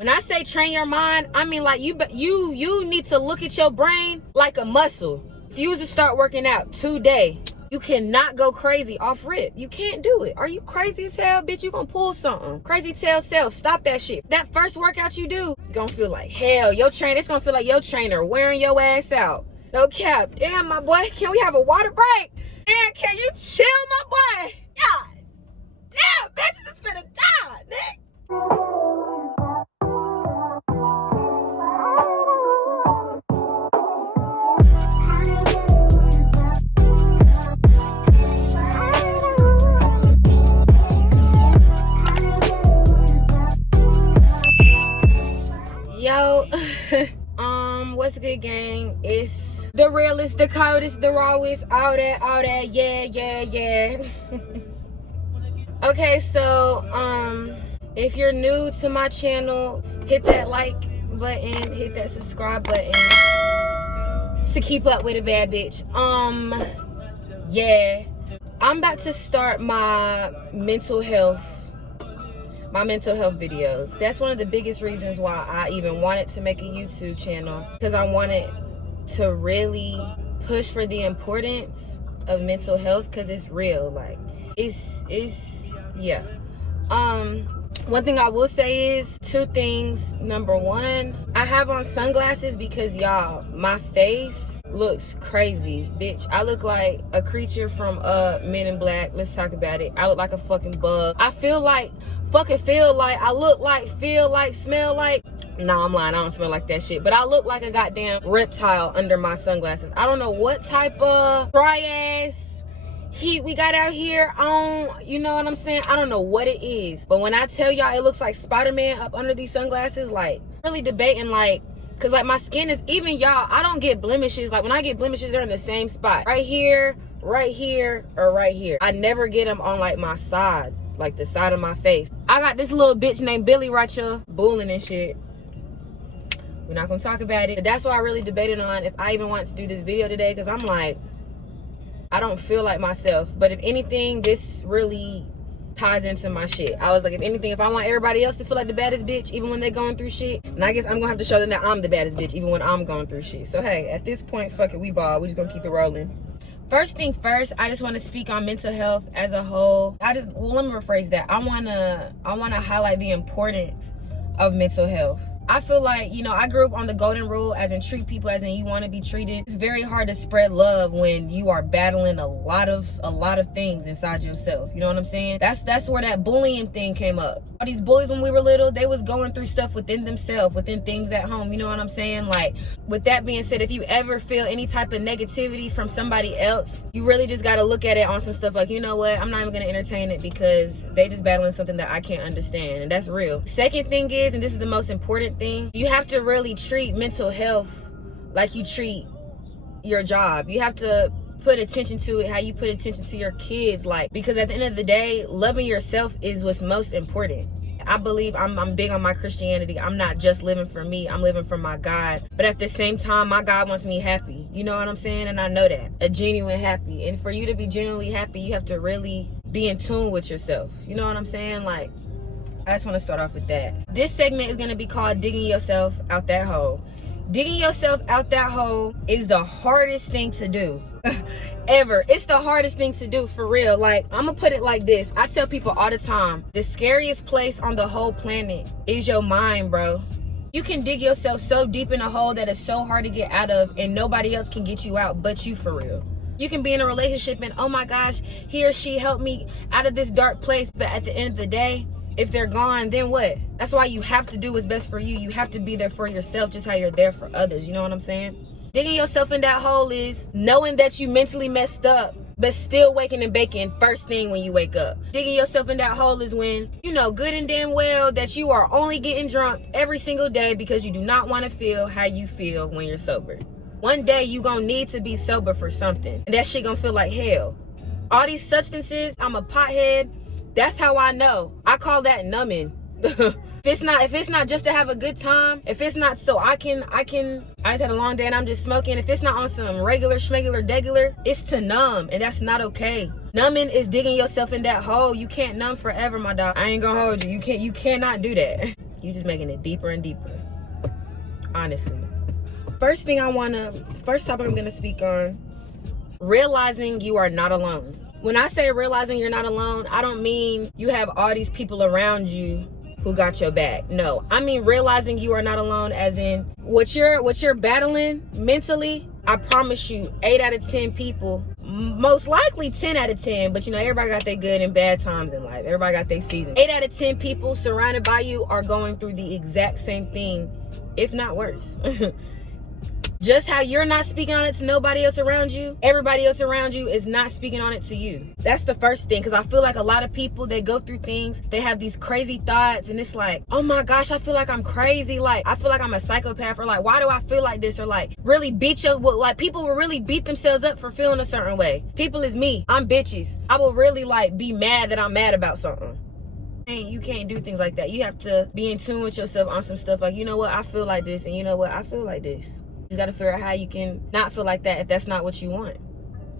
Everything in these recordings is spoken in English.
When I say train your mind, I mean like you need to look at your brain like a muscle. If you was to start working out today, you cannot go crazy off rip. You can't do it. Are you crazy as hell, bitch? You gonna pull something. Crazy tell self, stop that shit. That first workout you do, it's gonna feel like hell. It's gonna feel like your trainer wearing your ass out. No cap. Damn, my boy, can we have a water break? Man, can you chill, my boy? God damn, bitches is finna die, nigga. Yo, Wasgood Gang? It's the realest, the coldest, the rawest, all that, yeah. Okay, so, if you're new to my channel, hit that like button, hit that subscribe button to keep up with a bad bitch. Yeah, I'm about to start my mental health videos. That's one of the biggest reasons why I even wanted to make a YouTube channel, because I wanted to really push for the importance of mental health, because it's real. Like it's yeah. One thing I will say is two things. Number one, I have on sunglasses because y'all, my face looks crazy, bitch. I look like a creature from Men in Black. Let's talk about it. I look like a fucking bug. I feel like I look like, feel like, smell like. Nah, I'm lying. I don't smell like that shit. But I look like a goddamn reptile under my sunglasses. I don't know what type of dry ass heat we got out here on, you know what I'm saying? I don't know what it is. But when I tell y'all it looks like Spider-Man up under these sunglasses, like really debating, like, cause like my skin is, even y'all, I don't get blemishes. Like when I get blemishes, they're in the same spot. Right here, or right here. I never get them on like my side, like the side of my face. I got this little bitch named Billy right here, bullying and shit. We're not gonna talk about it. But that's why I really debated on if I even want to do this video today, because I'm like, I don't feel like myself. But if anything, this really ties into my shit. I was like, if anything, if I want everybody else to feel like the baddest bitch even when they're going through shit, and I guess I'm gonna have to show them that I'm the baddest bitch even when I'm going through shit. So hey, at this point, fuck it, we ball. We just gonna keep it rolling. First thing first, I just want to speak on mental health as a whole. Let me rephrase that. I wanna highlight the importance of mental health. I feel like, you know, I grew up on the golden rule, as in treat people as in you want to be treated. It's very hard to spread love when you are battling a lot of things inside yourself. You know what I'm saying? That's where that bullying thing came up. All these bullies when we were little, they was going through stuff within themselves, within things at home. You know what I'm saying? Like, with that being said, if you ever feel any type of negativity from somebody else, you really just got to look at it on some stuff like, you know what? I'm not even going to entertain it because they just battling something that I can't understand. And that's real. Second thing is, and this is the most important thing, you have to really treat mental health like you treat your job. You have to put attention to it how you put attention to your kids, like, because at the end of the day, loving yourself is what's most important. I believe I'm big on my Christianity. I'm not just living for me, I'm living for my God. But at the same time, my God wants me happy. You know what I'm saying? And I know that. A genuine happy. And for you to be genuinely happy, you have to really be in tune with yourself. You know what I'm saying? Like, I just want to start off with that. This segment is going to be called Digging Yourself Out That Hole. Digging yourself out that hole is the hardest thing to do ever. It's the hardest thing to do, for real. Like, I'm gonna put it like this. I tell people all the time, the scariest place on the whole planet is your mind, bro. You can dig yourself so deep in a hole that is so hard to get out of, and nobody else can get you out but you, for real. You can be in a relationship and, oh my gosh, he or she helped me out of this dark place, but at the end of the day, if they're gone, then what? That's why you have to do what's best for you. You have to be there for yourself, just how you're there for others. You know what I'm saying? Digging yourself in that hole is knowing that you mentally messed up, but still waking and baking first thing when you wake up. Digging yourself in that hole is when you know good and damn well that you are only getting drunk every single day because you do not want to feel how you feel when you're sober. One day you gonna need to be sober for something, and that shit gonna feel like hell. All these substances, I'm a pothead. That's how I know. I call that numbing. If it's not just to have a good time, if it's not so I just had a long day and I'm just smoking, if it's not on some regular schmegular degular, it's to numb, and that's not okay. Numbing is digging yourself in that hole. You can't numb forever, my dog. I ain't gonna hold you. You cannot do that. You just making it deeper and deeper, honestly. First topic I'm gonna speak on, realizing you are not alone. When I say realizing you're not alone, I don't mean you have all these people around you who got your back. No, I mean realizing you are not alone, as in what you're battling mentally. I promise you, 8 out of 10 people, most likely 10 out of 10, but you know, everybody got their good and bad times in life. Everybody got their seasons. 8 out of 10 people surrounded by you are going through the exact same thing, if not worse. Just how you're not speaking on it to nobody else around you, everybody else around you is not speaking on it to you. That's the first thing, because I feel like a lot of people, they go through things, they have these crazy thoughts, and it's like, oh my gosh, I feel like I'm crazy, like I feel like I'm a psychopath, or like, why do I feel like this, or like really like people will really beat themselves up for feeling a certain way. People is me, I'm bitches. I will really like be mad that I'm mad about something. You can't do things like that. You have to be in tune with yourself on some stuff, like, you know what, I feel like this, and you know what, I feel like this. You just gotta figure out how you can not feel like that if that's not what you want,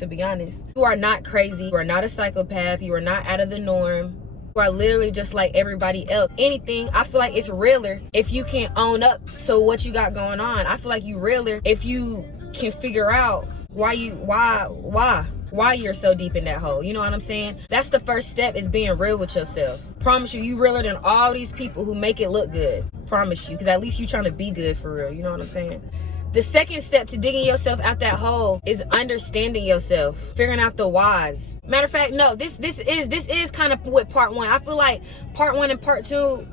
to be honest. You are not crazy. You are not a psychopath. You are not out of the norm. You are literally just like everybody else. Anything, I feel like it's realer if you can own up to what you got going on. I feel like you realer if you can figure out why you're so deep in that hole. You know what I'm saying? That's the first step, is being real with yourself. Promise you realer than all these people who make it look good. Promise you, because at least you trying to be good for real. You know what I'm saying? The second step to digging yourself out that hole is understanding yourself, figuring out the whys. Matter of fact, no, this is kind of with part one. I feel like part one and part two,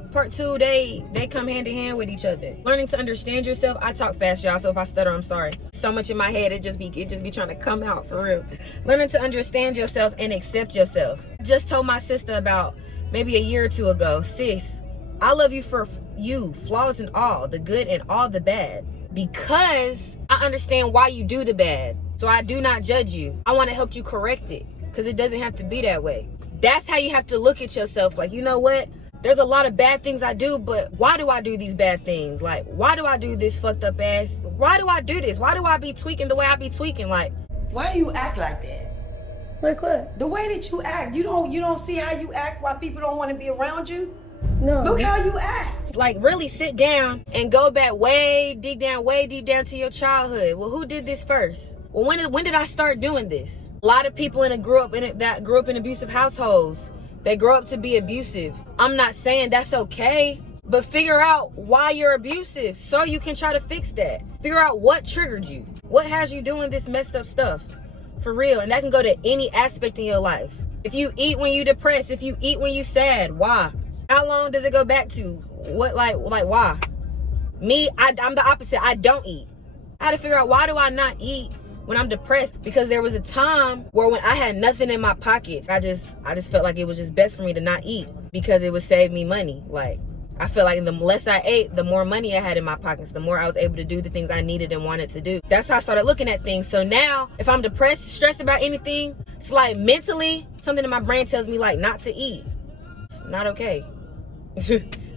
they come hand in hand with each other. Learning to understand yourself. I talk fast, y'all, so if I stutter, I'm sorry. So much in my head, it just be trying to come out for real. Learning to understand yourself and accept yourself. Just told my sister about maybe a year or two ago, sis, I love you for you, flaws and all, the good and all the bad. Because I understand why you do the bad. So I do not judge you. I want to help you correct it, because it doesn't have to be that way. That's how you have to look at yourself. Like, you know what? There's a lot of bad things I do, but why do I do these bad things? Like, why do I do this fucked up ass? Why do I do this? Why do I be tweaking the way I be tweaking? Like, why do you act like that? Like what? The way that you act. You don't see how you act, why people don't want to be around you? No. Look how you act. Like, really sit down and go back way deep down to your childhood. Well, who did this first? Well, when did I start doing this? A lot of people that grew up in abusive households, they grow up to be abusive. I'm not saying that's okay, but figure out why you're abusive so you can try to fix that. Figure out what triggered you. What has you doing this messed up stuff? For real. And that can go to any aspect in your life. If you eat when you're depressed, if you eat when you're sad, why? How long does it go back to? What, like why? Me, I'm the opposite. I don't eat. I had to figure out, why do I not eat when I'm depressed? Because there was a time where when I had nothing in my pockets, I just felt like it was just best for me to not eat, because it would save me money. Like, I feel like the less I ate, the more money I had in my pockets, the more I was able to do the things I needed and wanted to do. That's how I started looking at things. So now, if I'm depressed, stressed about anything, it's like mentally, something in my brain tells me like not to eat. It's not okay.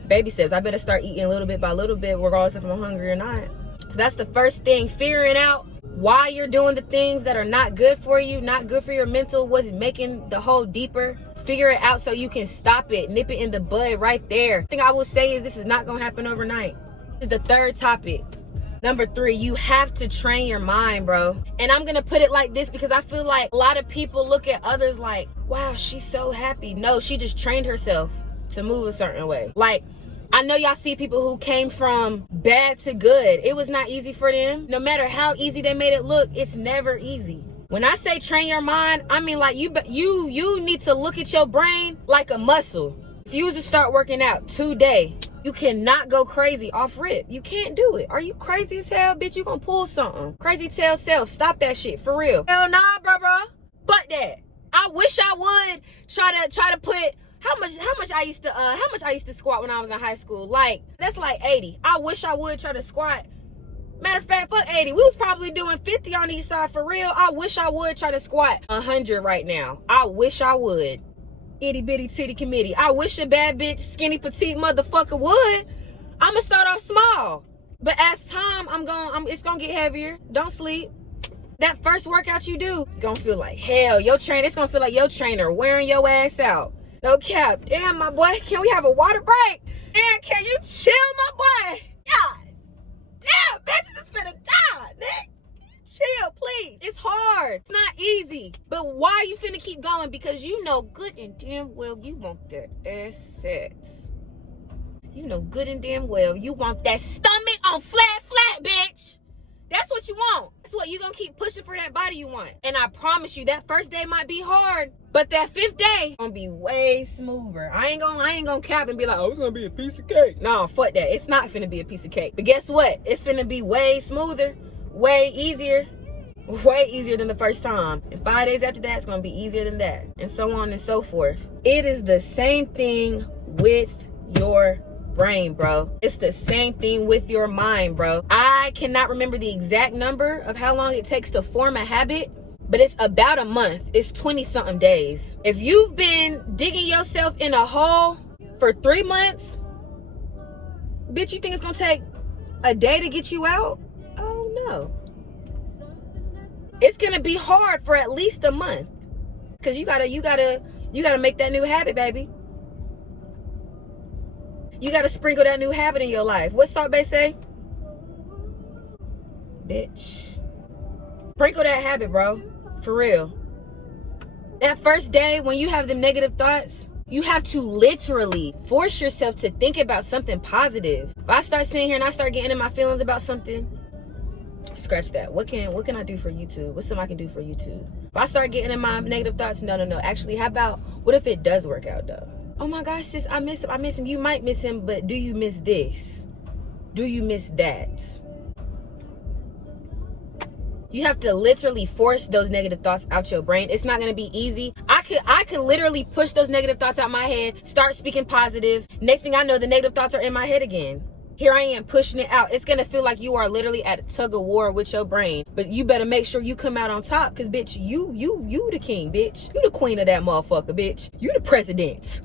Baby steps. I better start eating little bit by little bit, regardless if I'm hungry or not. So that's the first thing, figuring out why you're doing the things that are not good for you, not good for your mental, what's making the hole deeper. Figure it out so you can stop it, nip it in the bud right there. The thing I will say is this is not gonna happen overnight. This is the third topic. Number 3, you have to train your mind, bro. And I'm gonna put it like this because I feel like a lot of people look at others like, wow, she's so happy. No, she just trained herself to move a certain way. Like, I know y'all see people who came from bad to good. It was not easy for them. No matter how easy they made it look, it's never easy. When I say train your mind, I mean like you need to look at your brain like a muscle. If you was to start working out today, you cannot go crazy off rip. You can't do it. Are you crazy as hell, bitch? You gonna pull something. Crazy tell self. Stop that shit for real. Hell nah, bro. Fuck that. I wish I would try to put how much I used to squat when I was in high school. Like, that's like 80. I wish I would try to squat. Matter of fact, fuck 80. We was probably doing 50 on each side for real. I wish I would try to squat 100 right now. I wish I would. Itty bitty titty committee. I wish a bad bitch, skinny petite motherfucker would. I'ma start off small. But as time, it's gonna get heavier. Don't sleep. That first workout you do, it's gonna feel like hell. It's gonna feel like your trainer wearing your ass out. No cap. Damn, my boy, can we have a water break? And can you chill, my boy? God damn, bitches is finna die, Nick. Chill, please. It's hard. It's not easy. But why you finna keep going? Because you know good and damn well you want that ass fats. You know good and damn well you want that stomach on flat, bitch. That's what you want. That's what you gonna keep pushing for, that body you want. And I promise you, that first day might be hard, but that 5th day gonna be way smoother. I ain't gonna cap and be like, oh, it's gonna be a piece of cake. No, fuck that. It's not finna be a piece of cake. But guess what? It's finna be way smoother, way easier than the first time. And 5 days after that, it's gonna be easier than that, and so on and so forth. It is the same thing with your brain, bro. It's the same thing with your mind, bro. I cannot remember the exact number of how long it takes to form a habit, but it's about a month. It's 20-something days. If you've been digging yourself in a hole for 3 months, bitch, you think it's gonna take a day to get you out? Oh no. It's gonna be hard for at least a month, because you gotta make that new habit, baby. You gotta sprinkle that new habit in your life. What Salt Bae say? Bitch. Sprinkle that habit, bro. For real. That first day when you have them negative thoughts, you have to literally force yourself to think about something positive. If I start sitting here and I start getting in my feelings about something, scratch that. What can I do for YouTube? What's something I can do for YouTube? If I start getting in my negative thoughts, no. Actually, how about, what if it does work out though? Oh my gosh, sis, I miss him. You might miss him, but do you miss this? Do you miss that? You have to literally force those negative thoughts out your brain. It's not gonna be easy. I could literally push those negative thoughts out my head, start speaking positive. Next thing I know, the negative thoughts are in my head again. Here I am pushing it out. It's gonna feel like you are literally at a tug of war with your brain. But you better make sure you come out on top, because bitch, you the king, bitch. You the queen of that motherfucker, bitch. You the president.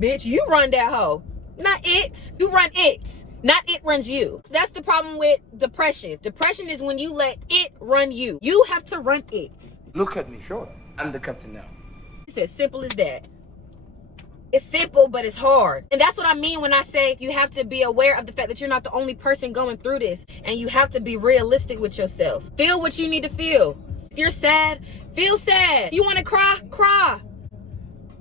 Bitch, you run that hoe. Not it. You run it. Not it runs you. That's the problem with depression. Depression is when you let it run you. You have to run it. Look at me, sure. I'm the captain now. It's as simple as that. It's simple, but it's hard. And that's what I mean when I say you have to be aware of the fact that you're not the only person going through this. And you have to be realistic with yourself. Feel what you need to feel. If you're sad, feel sad. If you want to cry, cry.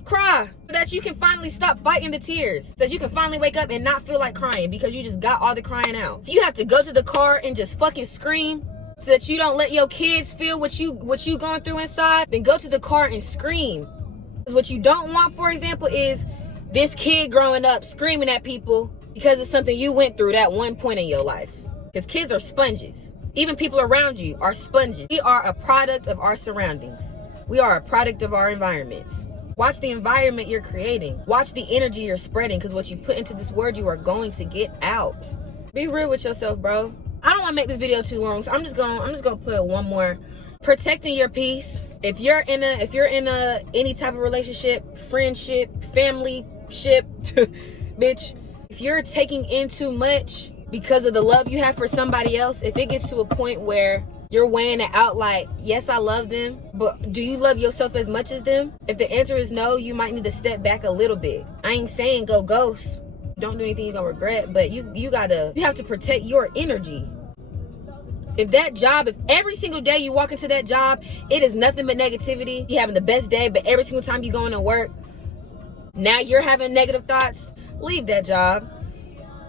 Cry, so that you can finally stop fighting the tears, so that you can finally wake up and not feel like crying because you just got all the crying out. If you have to go to the car and just fucking scream so that you don't let your kids feel what you going through inside, then go to the car and scream. Because what you don't want, for example, is this kid growing up screaming at people because of something you went through that one point in your life. Because kids are sponges. Even people around you are sponges. We are a product of our surroundings. We are a product of our environments. Watch the environment you're creating. Watch the energy you're spreading, because what you put into this world, you are going to get out. Be real with yourself, bro. I don't want to make this video too long, so I'm just gonna put one more. Protecting your peace. If you're in any type of relationship, friendship, family ship, bitch, if you're taking in too much because of the love you have for somebody else, if it gets to a point where you're weighing it out like, yes, I love them, but do you love yourself as much as them? If the answer is no, you might need to step back a little bit. I ain't saying go ghost. Don't do anything you're gonna regret, but you have to protect your energy. If that job, if every single day you walk into that job, it is nothing but negativity, you're having the best day, but every single time you go into work, now you're having negative thoughts, leave that job.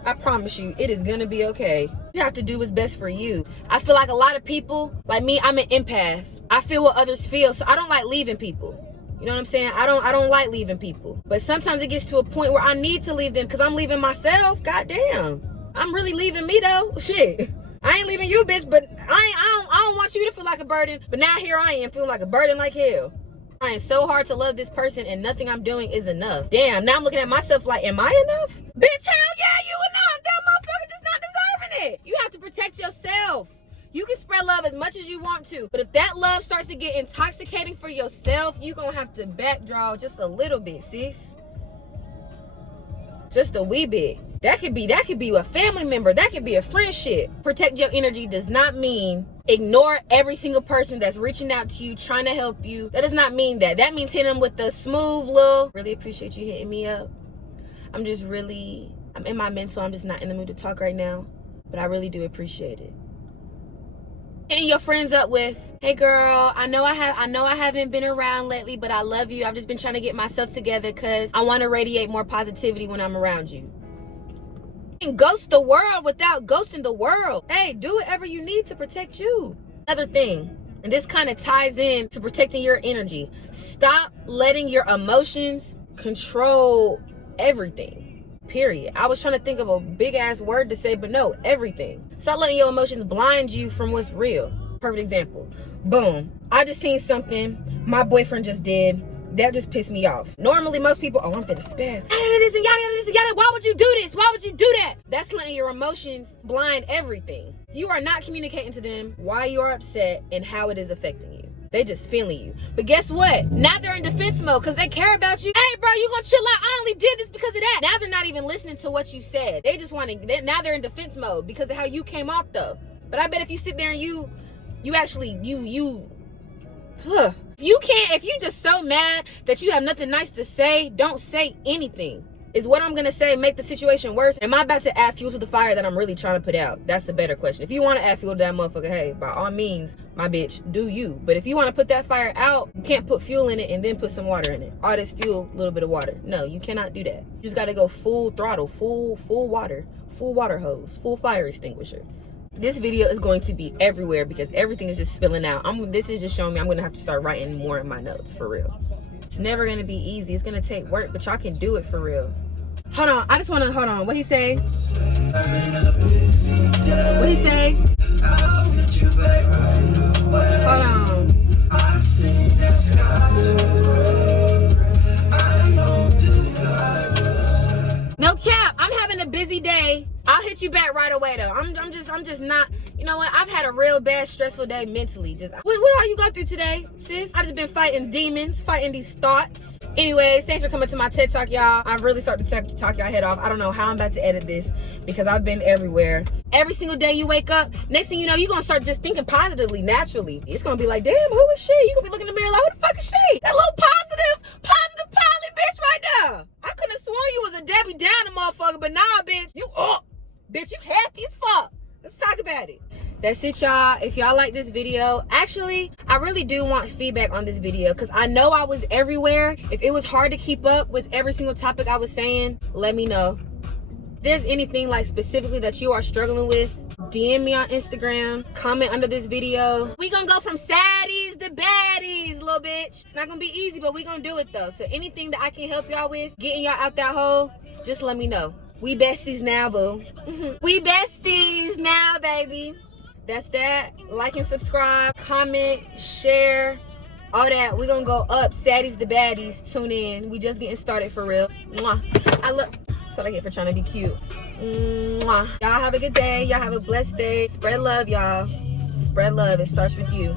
I promise you, it is gonna be okay. You have to do what's best for you. I feel like a lot of people, like me, I'm an empath. I feel what others feel, so I don't like leaving people. You know what I'm saying? I don't like leaving people. But sometimes it gets to a point where I need to leave them because I'm leaving myself. Goddamn. I'm really leaving me though. Shit. I ain't leaving you, bitch, but I don't want you to feel like a burden. But now here I am feeling like a burden like hell. Trying so hard to love this person and nothing I'm doing is enough. Damn, now I'm looking at myself like, am I enough? Bitch, hell yeah, you enough. That motherfucker just not deserving it. You have to protect yourself. You can spread love as much as you want to, but if that love starts to get intoxicating for yourself, you're gonna have to backdraw just a little bit, sis. Just a wee bit. That could be a family member. That could be a friendship. Protect your energy does not mean ignore every single person that's reaching out to you, trying to help you. That does not mean that. That means hit them with the smooth little, really appreciate you hitting me up. I'm just really I'm in my mental. I'm just not in the mood to talk right now. But I really do appreciate it. Hitting your friends up with, hey girl, I know I haven't been around lately, but I love you. I've just been trying to get myself together because I want to radiate more positivity when I'm around you. And ghost the world without ghosting the world. Hey, do whatever you need to protect you. Another thing, and this kind of ties in to protecting your energy. Stop letting your emotions control everything. Period. I was trying to think of a big ass word to say, but no, everything. Stop letting your emotions blind you from what's real. Perfect example. Boom. I just seen something my boyfriend just did. That just pissed me off. Normally, most people, oh, I'm finna spaz. This and yada. Why would you do this? Why would you do that? That's letting your emotions blind everything. You are not communicating to them why you are upset and how it is affecting you. They just feeling you. But guess what? Now they're in defense mode because they care about you. Hey, bro, you gonna chill out? I only did this because of that. Now they're not even listening to what you said. They just want to, now they're in defense mode because of how you came off though. But I bet if you sit there and you if you just so mad that you have nothing nice to say, don't say anything. Is what I'm gonna say make the situation worse? Am I about to add fuel to the fire that I'm really trying to put out? That's the better question. If you want to add fuel to that motherfucker, hey, by all means, my bitch, do you. But if you want to put that fire out, you can't put fuel in it and then put some water in it. All this fuel, a little bit of water. No, you cannot do that. You just gotta go full throttle, full water hose, full fire extinguisher. This video is going to be everywhere because everything is just spilling out. This is just showing me I'm gonna have to start writing more in my notes, for real. It's never gonna be easy. It's gonna take work, but y'all can do it for real. Hold on, I just wanna, hold on, what he say? What he say? Hold on. No cap, I'm having a busy day. I'll hit you back right away though. I'm just not, you know what? I've had a real bad, stressful day mentally. What all you go through today, sis? I just been fighting demons, fighting these thoughts. Anyways, thanks for coming to my TED Talk, y'all. I've really started to talk y'all head off. I don't know how I'm about to edit this because I've been everywhere. Every single day you wake up, next thing you know, you're gonna start just thinking positively, naturally. It's gonna be like, damn, who is she? You're gonna be looking in the mirror like, who the fuck is she? That little positive poly bitch right there. I could have sworn you was a Debbie Downer motherfucker, but nah, bitch, you up. Bitch, you happy as fuck. Let's talk about it. That's it, y'all. If y'all like this video, actually, I really do want feedback on this video because I know I was everywhere. If it was hard to keep up with every single topic I was saying, let me know. If there's anything like specifically that you are struggling with, DM me on Instagram, comment under this video. We gonna go from saddies to baddies, little bitch. It's not gonna be easy, but we gonna do it though. So anything that I can help y'all with, getting y'all out that hole, just let me know. We besties now, boo. We besties now, baby. That's that. Like and subscribe, comment, share, all that. We're gonna go up. Saddies to baddies. Tune in. We just getting started for real. Mwah. That's what I get for trying to be cute. Mwah. Y'all have a good day. Y'all have a blessed day. Spread love, y'all. Spread love. It starts with you.